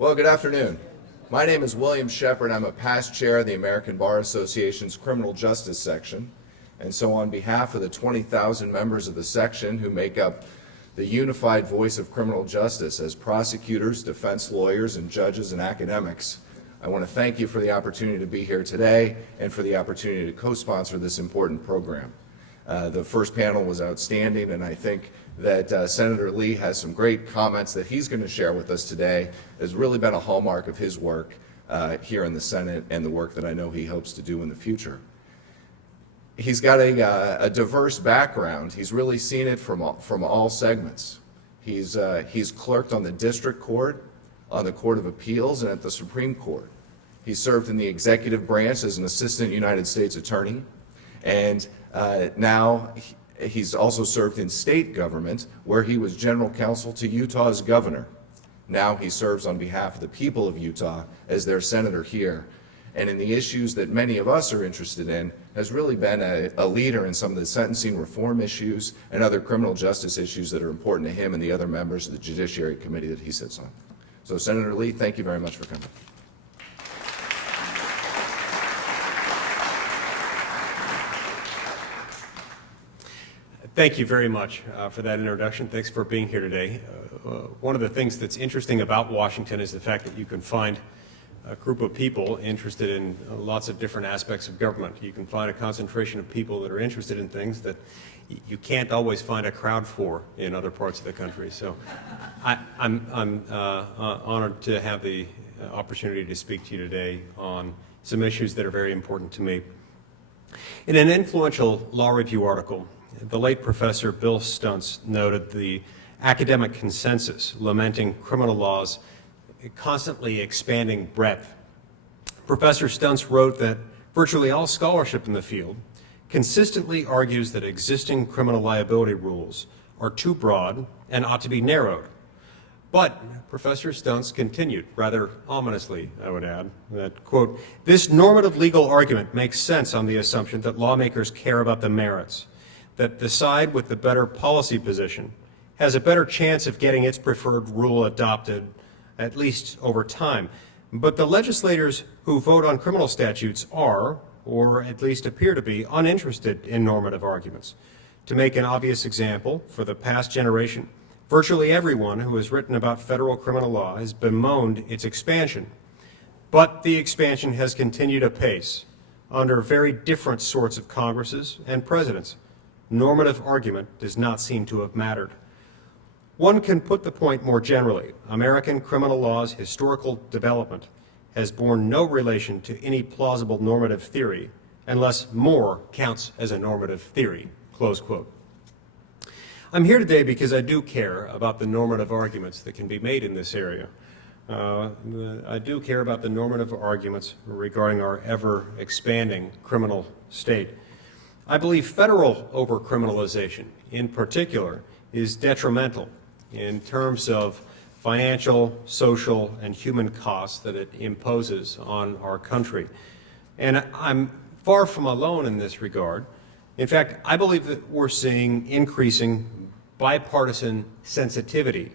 Well, good afternoon. My name is William Shepard. I'm a past chair of the American Bar Association's Criminal Justice Section. And so on behalf of the 20,000 members of the section who make up the unified voice of criminal justice as prosecutors, defense lawyers, and judges and academics, I want to thank you for the opportunity to be here today and for the opportunity to co-sponsor this important program. The first panel was outstanding, and I think that Senator Lee has some great comments that he's going to share with us today. Has really been a hallmark of his work here in the Senate and the work that I know he hopes to do in the future. He's got a diverse background. He's really seen it from all segments. He's clerked on the district court, on the Court of Appeals, and at the Supreme Court. He served in the executive branch as an assistant United States attorney, and now he's also served in state government, where he was general counsel to Utah's governor. Now he serves on behalf of the people of Utah as their senator here. And in the issues that many of us are interested in, has really been a leader in some of the sentencing reform issues and other criminal justice issues that are important to him and the other members of the Judiciary Committee that he sits on. So, Senator Lee, thank you very much for coming. Thank you very much for that introduction. Thanks for being here today. One of the things that's interesting about Washington is the fact that you can find a group of people interested in lots of different aspects of government. You can find a concentration of people that are interested in things that you can't always find a crowd for in other parts of the country. So I'm honored to have the opportunity to speak to you today on some issues that are very important to me. In an influential law review article, the late Professor Bill Stuntz noted the academic consensus lamenting criminal law's constantly expanding breadth. Professor Stuntz wrote that virtually all scholarship in the field consistently argues that existing criminal liability rules are too broad and ought to be narrowed. But Professor Stuntz continued, rather ominously, I would add, that, quote, "This normative legal argument makes sense on the assumption that lawmakers care about the merits, that the side with the better policy position has a better chance of getting its preferred rule adopted, at least over time. But the legislators who vote on criminal statutes are, or at least appear to be, uninterested in normative arguments. To make an obvious example, for the past generation, virtually everyone who has written about federal criminal law has bemoaned its expansion. But the expansion has continued apace under very different sorts of Congresses and presidents. Normative argument does not seem to have mattered. One can put the point more generally. American criminal law's historical development has borne no relation to any plausible normative theory unless more counts as a normative theory," close quote. I'm here today because I do care about the normative arguments that can be made in this area. I do care about the normative arguments regarding our ever-expanding criminal state. I believe federal overcriminalization, in particular, is detrimental in terms of financial, social, and human costs that it imposes on our country. And I'm far from alone in this regard. In fact, I believe that we're seeing increasing bipartisan sensitivity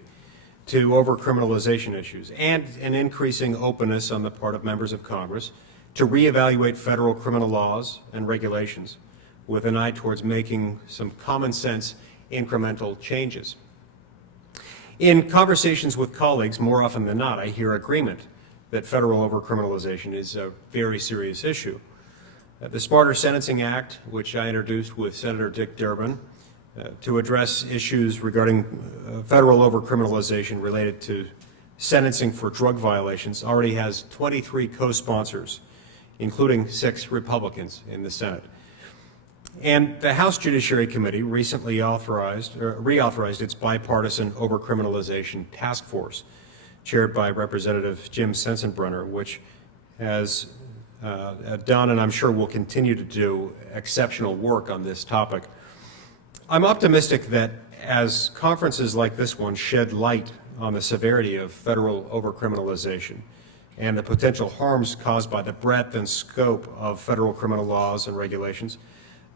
to overcriminalization issues and an increasing openness on the part of members of Congress to reevaluate federal criminal laws and regulations with an eye towards making some common sense incremental changes. In conversations with colleagues, more often than not, I hear agreement that federal overcriminalization is a very serious issue. The Smarter Sentencing Act, which I introduced with Senator Dick Durbin to address issues regarding federal overcriminalization related to sentencing for drug violations, already has 23 co-sponsors, including 6 Republicans in the Senate. And the House Judiciary Committee recently reauthorized its bipartisan overcriminalization task force, chaired by Representative Jim Sensenbrenner, which has done, and I'm sure will continue to do, exceptional work on this topic. I'm optimistic that as conferences like this one shed light on the severity of federal overcriminalization and the potential harms caused by the breadth and scope of federal criminal laws and regulations,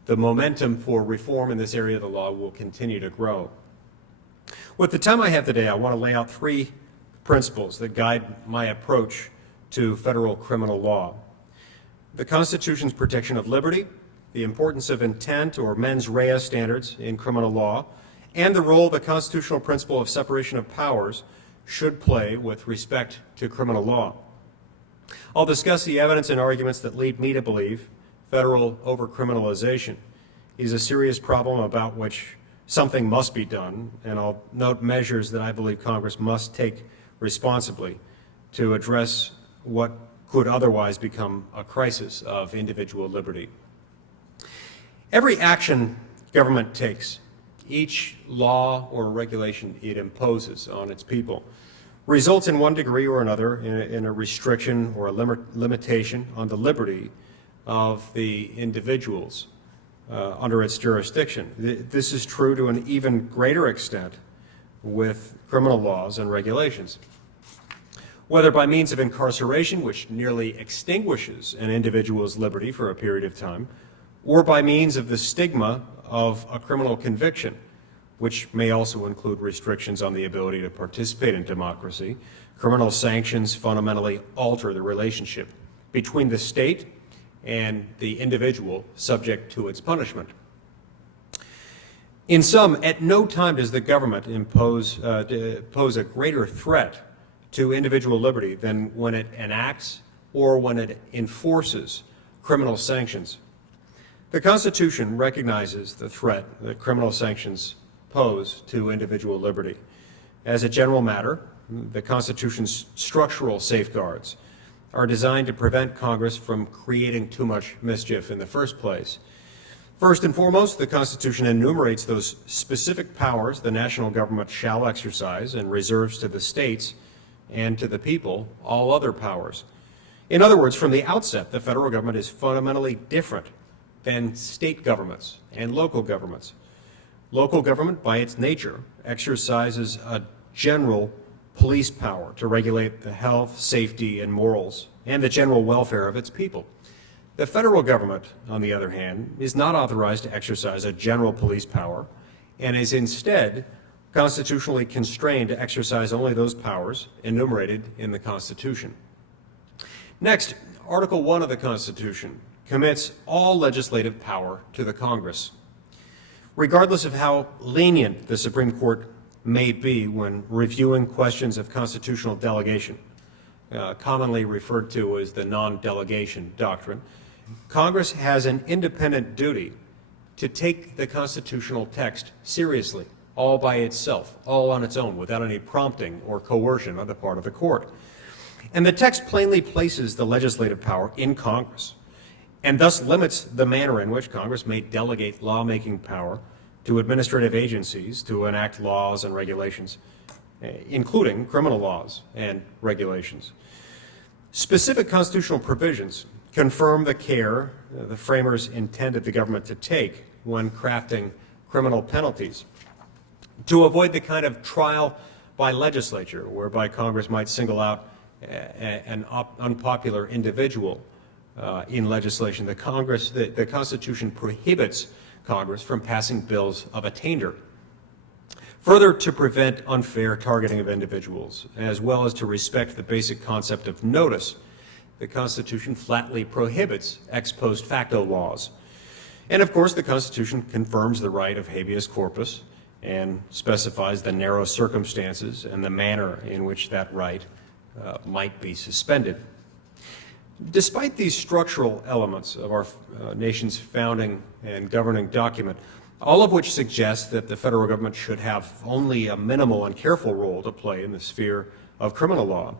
the momentum for reform in this area of the law will continue to grow. With the time I have today, I want to lay out 3 principles that guide my approach to federal criminal law. The Constitution's protection of liberty, the importance of intent or mens rea standards in criminal law, and the role the constitutional principle of separation of powers should play with respect to criminal law. I'll discuss the evidence and arguments that lead me to believe federal overcriminalization is a serious problem about which something must be done, and I'll note measures that I believe Congress must take responsibly to address what could otherwise become a crisis of individual liberty. Every action government takes, each law or regulation it imposes on its people, results in one degree or another in a restriction or a limitation on the liberty of the individuals under its jurisdiction. This is true to an even greater extent with criminal laws and regulations. Whether by means of incarceration, which nearly extinguishes an individual's liberty for a period of time, or by means of the stigma of a criminal conviction, which may also include restrictions on the ability to participate in democracy, criminal sanctions fundamentally alter the relationship between the state and the individual subject to its punishment. In sum, at no time does the government pose a greater threat to individual liberty than when it enacts or when it enforces criminal sanctions. The Constitution recognizes the threat that criminal sanctions pose to individual liberty. As a general matter, the Constitution's structural safeguards are designed to prevent Congress from creating too much mischief in the first place. First and foremost, the Constitution enumerates those specific powers the national government shall exercise and reserves to the states and to the people all other powers. In other words, from the outset, the federal government is fundamentally different than state governments and local governments. Local government, by its nature, exercises a general police power to regulate the health, safety, and morals, and the general welfare of its people. The federal government, on the other hand, is not authorized to exercise a general police power and is instead constitutionally constrained to exercise only those powers enumerated in the Constitution. Next, Article 1 of the Constitution commits all legislative power to the Congress. Regardless of how lenient the Supreme Court may be when reviewing questions of constitutional delegation, commonly referred to as the non-delegation doctrine, Congress has an independent duty to take the constitutional text seriously, all by itself, all on its own, without any prompting or coercion on the part of the court. And the text plainly places the legislative power in Congress, and thus limits the manner in which Congress may delegate lawmaking power to administrative agencies to enact laws and regulations, including criminal laws and regulations. Specific constitutional provisions confirm the care the framers intended the government to take when crafting criminal penalties, to avoid the kind of trial by legislature whereby Congress might single out an unpopular individual in legislation. The Constitution prohibits Congress from passing bills of attainder. Further, to prevent unfair targeting of individuals, as well as to respect the basic concept of notice, the Constitution flatly prohibits ex post facto laws. And of course, the Constitution confirms the right of habeas corpus and specifies the narrow circumstances and the manner in which that right might be suspended. Despite these structural elements of our nation's founding and governing document, all of which suggest that the federal government should have only a minimal and careful role to play in the sphere of criminal law,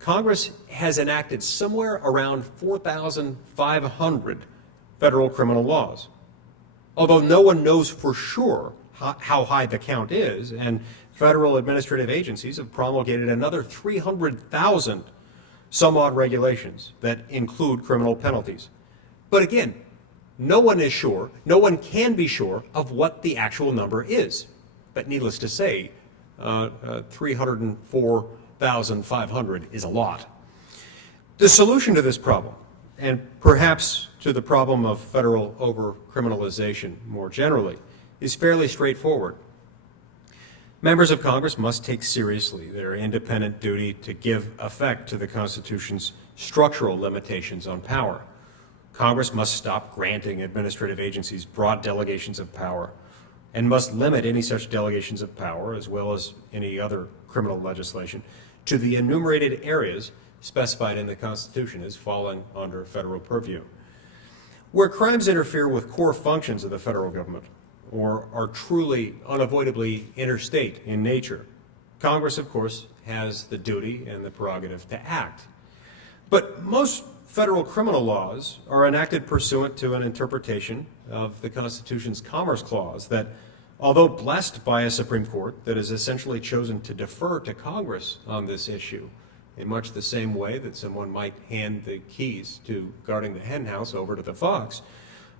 Congress has enacted somewhere around 4,500 federal criminal laws. Although no one knows for sure how high the count is, and federal administrative agencies have promulgated another 300,000 some odd regulations that include criminal penalties. But again, no one is sure, no one can be sure of what the actual number is. But needless to say, 304,500 is a lot. The solution to this problem, and perhaps to the problem of federal overcriminalization more generally, is fairly straightforward. Members of Congress must take seriously their independent duty to give effect to the Constitution's structural limitations on power. Congress must stop granting administrative agencies broad delegations of power and must limit any such delegations of power, as well as any other criminal legislation, to the enumerated areas specified in the Constitution as falling under federal purview. Where crimes interfere with core functions of the federal government or are truly unavoidably interstate in nature, Congress, of course, has the duty and the prerogative to act. But most federal criminal laws are enacted pursuant to an interpretation of the Constitution's Commerce Clause that, although blessed by a Supreme Court that has essentially chosen to defer to Congress on this issue, in much the same way that someone might hand the keys to guarding the hen house over to the fox,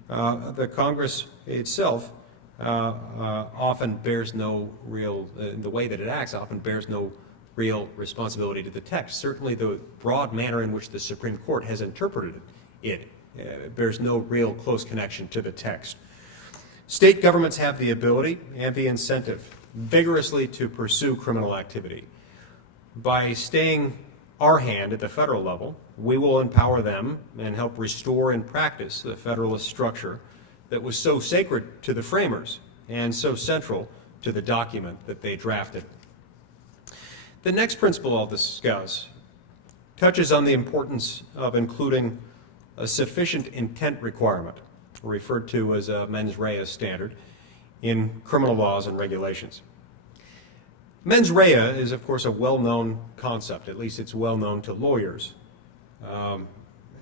the Congress itself often bears no real, in the way that it acts, often bears no real responsibility to the text. Certainly the broad manner in which the Supreme Court has interpreted it bears no real close connection to the text. State governments have the ability and the incentive vigorously to pursue criminal activity. By staying our hand at the federal level, we will empower them and help restore in practice the federalist structure that was so sacred to the framers and so central to the document that they drafted. The next principle I'll discuss touches on the importance of including a sufficient intent requirement, referred to as a mens rea standard, in criminal laws and regulations. Mens rea is, of course, a well-known concept. At least it's well-known to lawyers.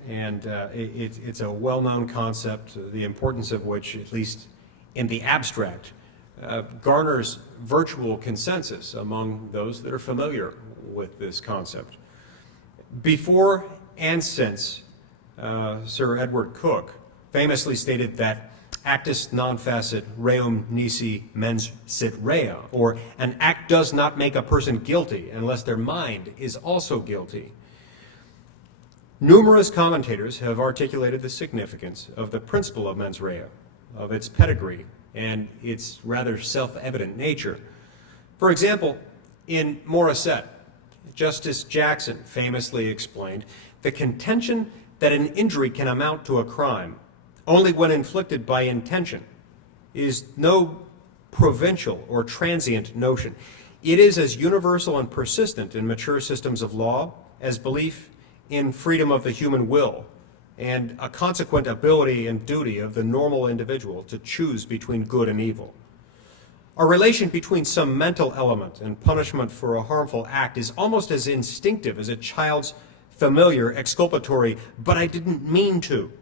It's a well-known concept, the importance of which, at least in the abstract, garners virtual consensus among those that are familiar with this concept. Before and since, Sir Edward Coke famously stated that actus non facit reum nisi mens sit rea, or an act does not make a person guilty unless their mind is also guilty. Numerous commentators have articulated the significance of the principle of mens rea, of its pedigree, and its rather self-evident nature. For example, in Morissette, Justice Jackson famously explained, the contention that an injury can amount to a crime only when inflicted by intention is no provincial or transient notion. It is as universal and persistent in mature systems of law as belief in freedom of the human will and a consequent ability and duty of the normal individual to choose between good and evil. A relation between some mental element and punishment for a harmful act is almost as instinctive as a child's familiar exculpatory, "but I didn't mean to,"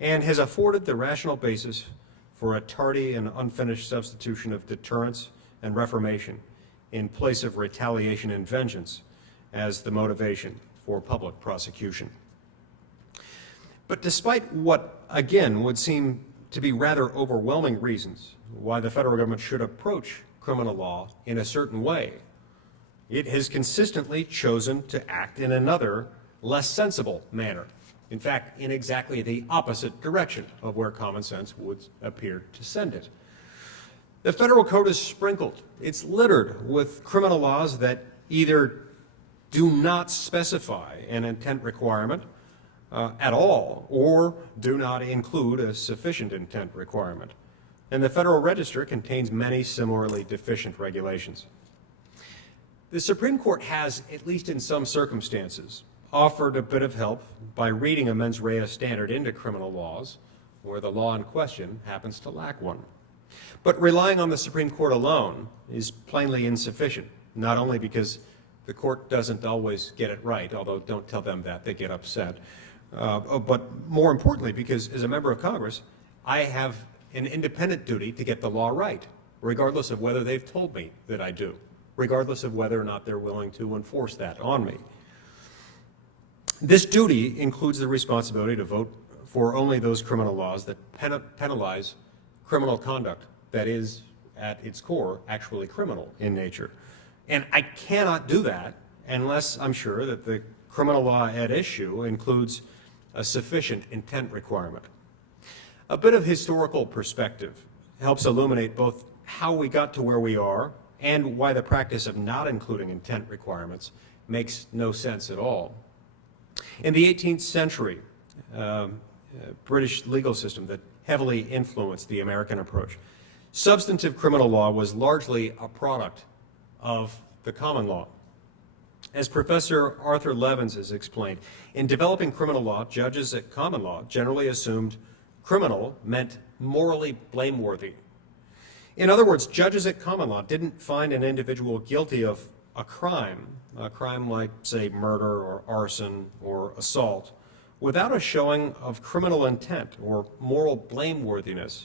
and has afforded the rational basis for a tardy and unfinished substitution of deterrence and reformation in place of retaliation and vengeance as the motivation for public prosecution. But despite what, again, would seem to be rather overwhelming reasons why the federal government should approach criminal law in a certain way, it has consistently chosen to act in another, less sensible manner. In fact, in exactly the opposite direction of where common sense would appear to send it. The federal code is sprinkled. It's littered with criminal laws that either do not specify an intent requirement at all, or do not include a sufficient intent requirement. And the Federal Register contains many similarly deficient regulations. The Supreme Court has, at least in some circumstances, offered a bit of help by reading a mens rea standard into criminal laws where the law in question happens to lack one. But relying on the Supreme Court alone is plainly insufficient, not only because the court doesn't always get it right, although don't tell them that, they get upset, but more importantly because as a member of Congress, I have an independent duty to get the law right, regardless of whether they've told me that I do, regardless of whether or not they're willing to enforce that on me. This duty includes the responsibility to vote for only those criminal laws that penalize criminal conduct that is, at its core, actually criminal in nature. And I cannot do that unless I'm sure that the criminal law at issue includes a sufficient intent requirement. A bit of historical perspective helps illuminate both how we got to where we are and why the practice of not including intent requirements makes no sense at all. In the 18th century, British legal system that heavily influenced the American approach, substantive criminal law was largely a product of the common law. As Professor Arthur Levins has explained, in developing criminal law, judges at common law generally assumed criminal meant morally blameworthy. In other words, judges at common law didn't find an individual guilty of a crime like, say, murder or arson or assault, without a showing of criminal intent or moral blameworthiness,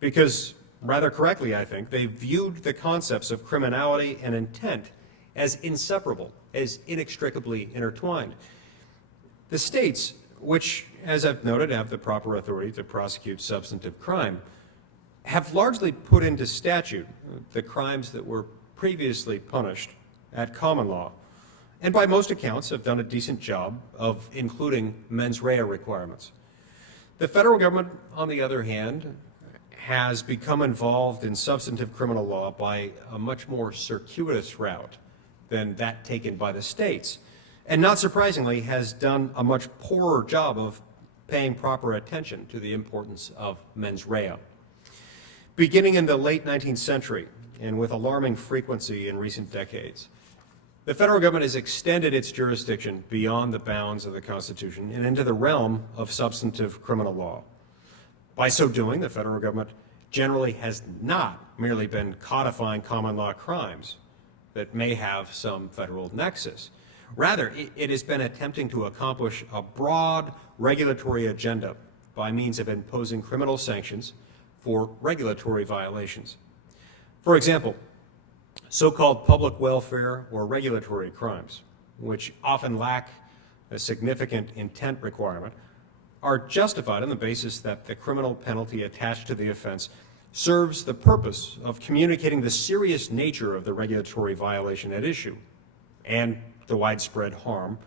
because, rather correctly, I think, they viewed the concepts of criminality and intent as inseparable, as inextricably intertwined. The states, which, as I've noted, have the proper authority to prosecute substantive crime, have largely put into statute the crimes that were previously punished at common law, and by most accounts have done a decent job of including mens rea requirements. The federal government, on the other hand, has become involved in substantive criminal law by a much more circuitous route than that taken by the states, and not surprisingly has done a much poorer job of paying proper attention to the importance of mens rea. Beginning in the late 19th century, and with alarming frequency in recent decades, the federal government has extended its jurisdiction beyond the bounds of the Constitution and into the realm of substantive criminal law. By so doing, the federal government generally has not merely been codifying common law crimes that may have some federal nexus. Rather, it has been attempting to accomplish a broad regulatory agenda by means of imposing criminal sanctions for regulatory violations. For example, so-called public welfare or regulatory crimes, which often lack a significant intent requirement, are justified on the basis that the criminal penalty attached to the offense serves the purpose of communicating the serious nature of the regulatory violation at issue and the widespread harm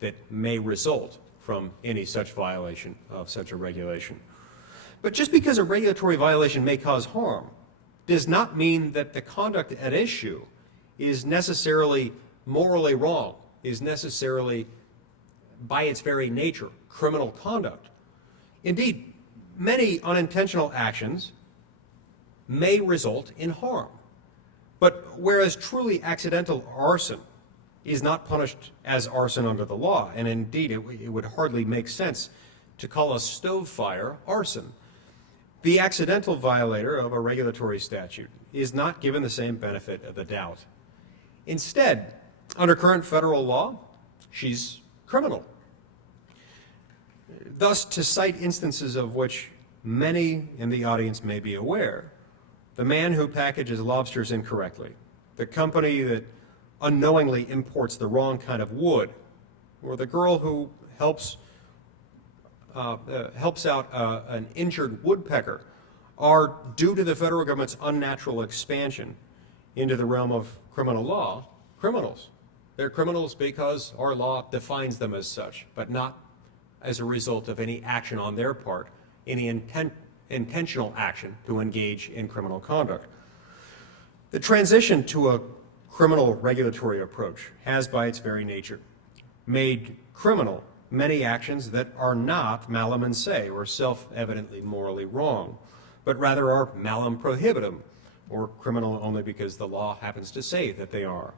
that may result from any such violation of such a regulation. But just because a regulatory violation may cause harm does not mean that the conduct at issue is necessarily morally wrong, is necessarily, by its very nature, criminal conduct. Indeed, many unintentional actions may result in harm. But whereas truly accidental arson is not punished as arson under the law, and indeed it would hardly make sense to call a stove fire arson, the accidental violator of a regulatory statute is not given the same benefit of the doubt. Instead, under current federal law, she's criminal. Thus, to cite instances of which many in the audience may be aware, the man who packages lobsters incorrectly, the company that unknowingly imports the wrong kind of wood, or the girl who helps out an injured woodpecker, are, due to the federal government's unnatural expansion into the realm of criminal law, criminals. They're criminals because our law defines them as such, but not as a result of any action on their part, any intentional action to engage in criminal conduct. The transition to a criminal regulatory approach has, by its very nature, made criminal many actions that are not malum in se, or self-evidently morally wrong, but rather are malum prohibitum, or criminal only because the law happens to say that they are.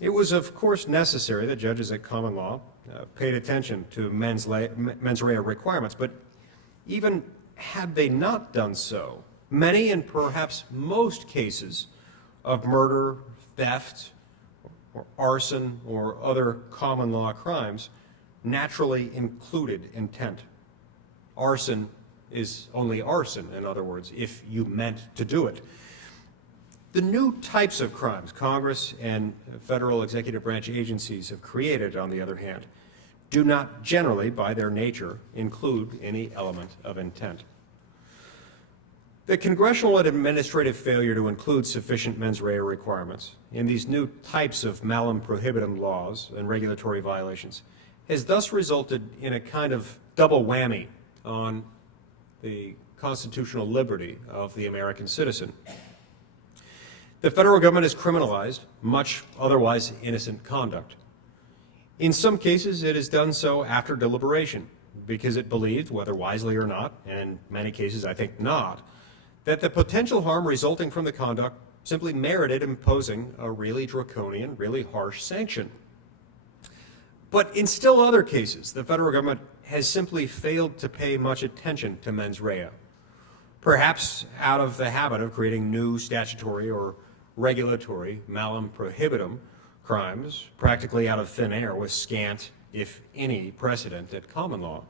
It was, of course, necessary that judges at common law paid attention to mens rea requirements, but even had they not done so, many and perhaps most cases of murder, theft, or arson, or other common law crimes naturally included intent. Arson is only arson, in other words, if you meant to do it. The new types of crimes Congress and federal executive branch agencies have created, on the other hand, do not generally, by their nature, include any element of intent. The congressional and administrative failure to include sufficient mens rea requirements in these new types of malum prohibitum laws and regulatory violations has thus resulted in a kind of double whammy on the constitutional liberty of the American citizen. The federal government has criminalized much otherwise innocent conduct. In some cases, it has done so after deliberation, because it believed, whether wisely or not, and in many cases I think not, that the potential harm resulting from the conduct simply merited imposing a really draconian, really harsh sanction. But in still other cases, the federal government has simply failed to pay much attention to mens rea, perhaps out of the habit of creating new statutory or regulatory malum prohibitum crimes practically out of thin air with scant, if any, precedent at common law.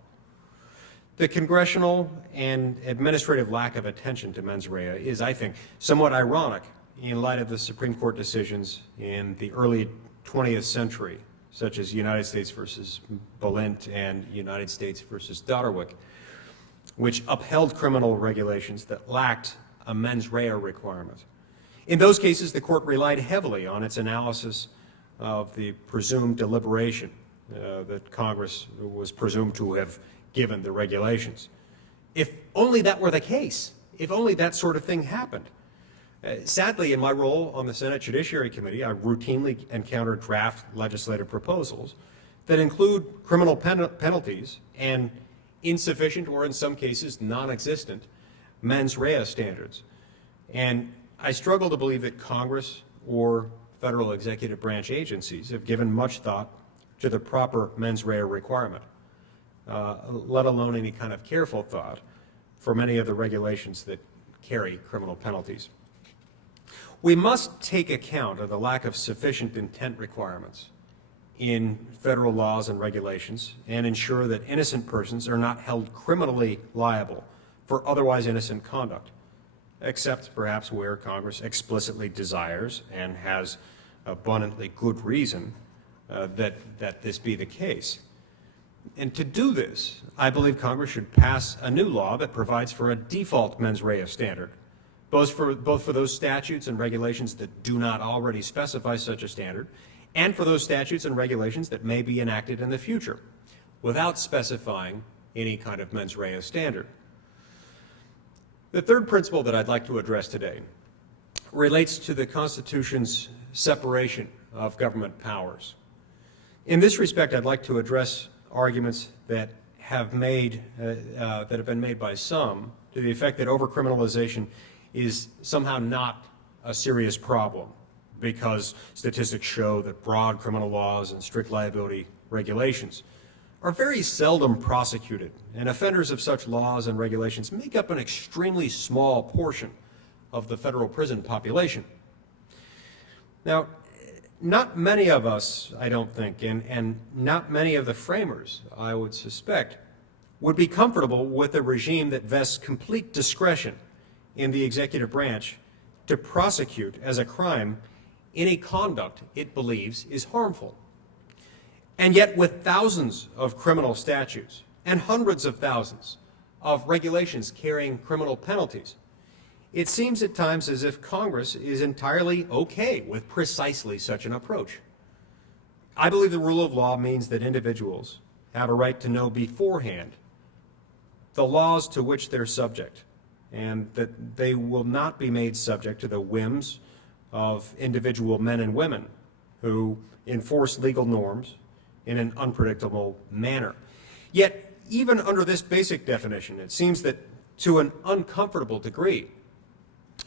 The congressional and administrative lack of attention to mens rea is, I think, somewhat ironic in light of the Supreme Court decisions in the early 20th century, such as United States versus Balint and United States versus Dodderwick, which upheld criminal regulations that lacked a mens rea requirement. In those cases, the court relied heavily on its analysis of the presumed deliberation that Congress was presumed to have given the regulations. If only that were the case, if only that sort of thing happened. Sadly, in my role on the Senate Judiciary Committee, I routinely encounter draft legislative proposals that include criminal penalties and insufficient, or in some cases non-existent, mens rea standards. And I struggle to believe that Congress or federal executive branch agencies have given much thought to the proper mens rea requirement, let alone any kind of careful thought for many of the regulations that carry criminal penalties. We must take account of the lack of sufficient intent requirements in federal laws and regulations and ensure that innocent persons are not held criminally liable for otherwise innocent conduct, except perhaps where Congress explicitly desires and has abundantly good reason that this be the case. And to do this, I believe Congress should pass a new law that provides for a default mens rea standard, both for those statutes and regulations that do not already specify such a standard, and for those statutes and regulations that may be enacted in the future, without specifying any kind of mens rea standard. The third principle that I'd like to address today relates to the Constitution's separation of government powers. In this respect, I'd like to address arguments that have been made by some to the effect that overcriminalization is somehow not a serious problem because statistics show that broad criminal laws and strict liability regulations are very seldom prosecuted, and offenders of such laws and regulations make up an extremely small portion of the federal prison population. Now, not many of us, I don't think, and not many of the framers, I would suspect, would be comfortable with a regime that vests complete discretion in the executive branch to prosecute as a crime any conduct it believes is harmful. And yet, with thousands of criminal statutes and hundreds of thousands of regulations carrying criminal penalties, it seems at times as if Congress is entirely okay with precisely such an approach. I believe the rule of law means that individuals have a right to know beforehand the laws to which they're subject, and that they will not be made subject to the whims of individual men and women who enforce legal norms in an unpredictable manner. Yet, even under this basic definition, it seems that to an uncomfortable degree,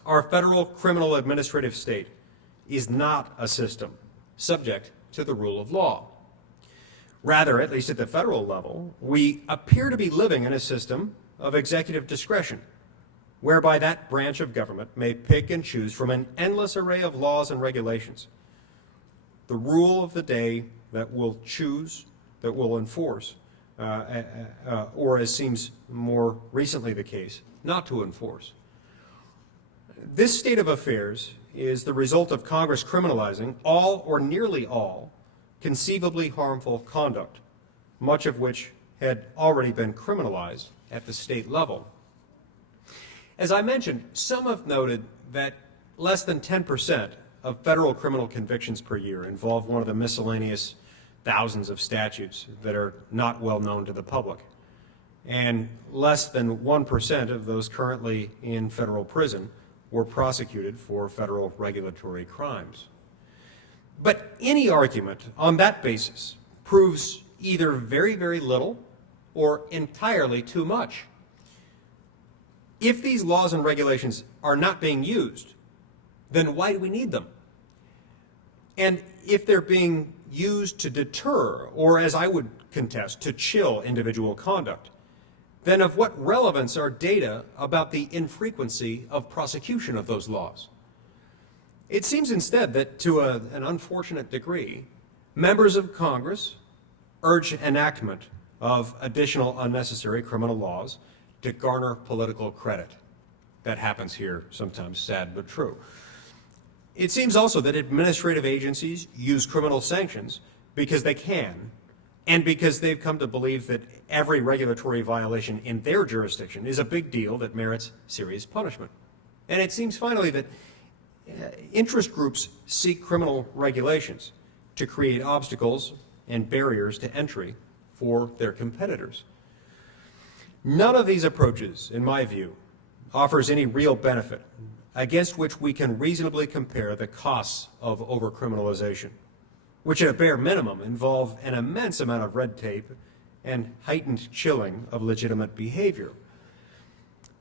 our federal criminal administrative state is not a system subject to the rule of law. Rather, at least at the federal level, we appear to be living in a system of executive discretion, whereby that branch of government may pick and choose from an endless array of laws and regulations the rule of the day that will choose, that will enforce, or as seems more recently the case, not to enforce. This state of affairs is the result of Congress criminalizing all or nearly all conceivably harmful conduct, much of which had already been criminalized at the state level. As I mentioned, some have noted that less than 10% of federal criminal convictions per year involve one of the miscellaneous thousands of statutes that are not well known to the public, and less than 1% of those currently in federal prison were prosecuted for federal regulatory crimes. But any argument on that basis proves either very, very little or entirely too much. If these laws and regulations are not being used, then why do we need them? And if they're being used to deter, or as I would contest, to chill individual conduct, then of what relevance are data about the infrequency of prosecution of those laws? It seems instead that, to an unfortunate degree, members of Congress urge enactment of additional unnecessary criminal laws to garner political credit. That happens here sometimes, sad but true. It seems also that administrative agencies use criminal sanctions because they can, and because they've come to believe that every regulatory violation in their jurisdiction is a big deal that merits serious punishment. And it seems finally that interest groups seek criminal regulations to create obstacles and barriers to entry for their competitors. None of these approaches, in my view, offers any real benefit against which we can reasonably compare the costs of overcriminalization, which at a bare minimum involve an immense amount of red tape and heightened chilling of legitimate behavior.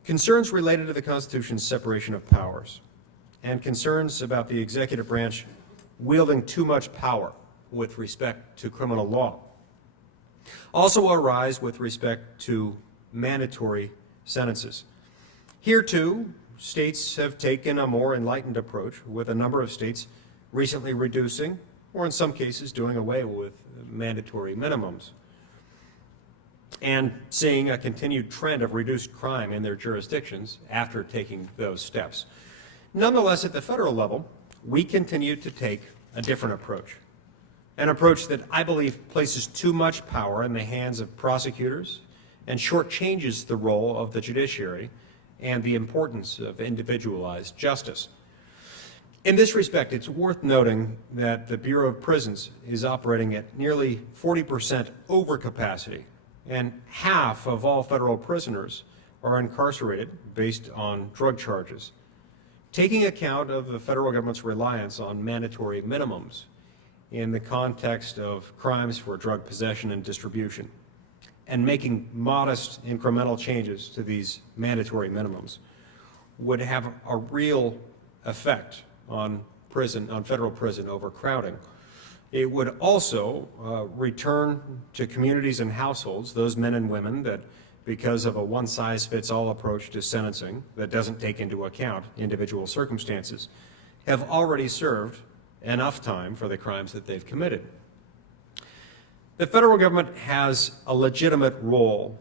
Concerns related to the Constitution's separation of powers and concerns about the executive branch wielding too much power with respect to criminal law also arise with respect to mandatory sentences. Here, too, states have taken a more enlightened approach, with a number of states recently reducing, or in some cases doing away with, mandatory minimums, and seeing a continued trend of reduced crime in their jurisdictions after taking those steps. Nonetheless, at the federal level, we continue to take a different approach, an approach that I believe places too much power in the hands of prosecutors and shortchanges the role of the judiciary and the importance of individualized justice. In this respect, it's worth noting that the Bureau of Prisons is operating at nearly 40% overcapacity, and half of all federal prisoners are incarcerated based on drug charges. Taking account of the federal government's reliance on mandatory minimums in the context of crimes for drug possession and distribution, and making modest incremental changes to these mandatory minimums would have a real effect on federal prison overcrowding. It would also return to communities and households those men and women that, because of a one-size-fits-all approach to sentencing that doesn't take into account individual circumstances, have already served enough time for the crimes that they've committed. The federal government has a legitimate role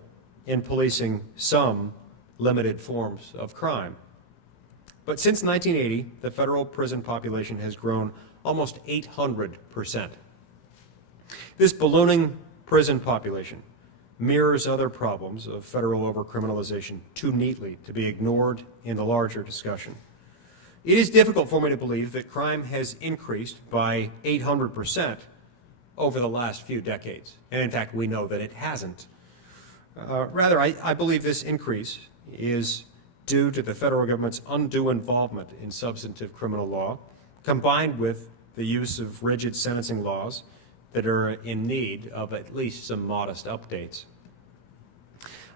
in policing some limited forms of crime. But since 1980, the federal prison population has grown almost 800%. This ballooning prison population mirrors other problems of federal overcriminalization too neatly to be ignored in the larger discussion. It is difficult for me to believe that crime has increased by 800% over the last few decades. And in fact, we know that it hasn't. Rather, I believe this increase is due to the federal government's undue involvement in substantive criminal law, combined with the use of rigid sentencing laws that are in need of at least some modest updates.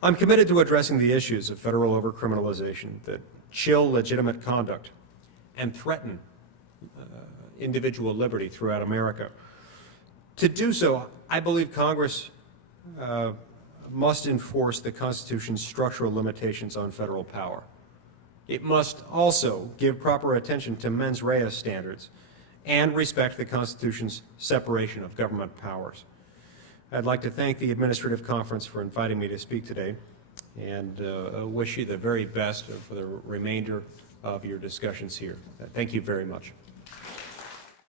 I'm committed to addressing the issues of federal overcriminalization that chill legitimate conduct and threaten individual liberty throughout America. To do so, I believe Congress must enforce the Constitution's structural limitations on federal power. It must also give proper attention to mens rea standards and respect the Constitution's separation of government powers. I'd like to thank the Administrative Conference for inviting me to speak today, and wish you the very best for the remainder of your discussions here. Thank you very much.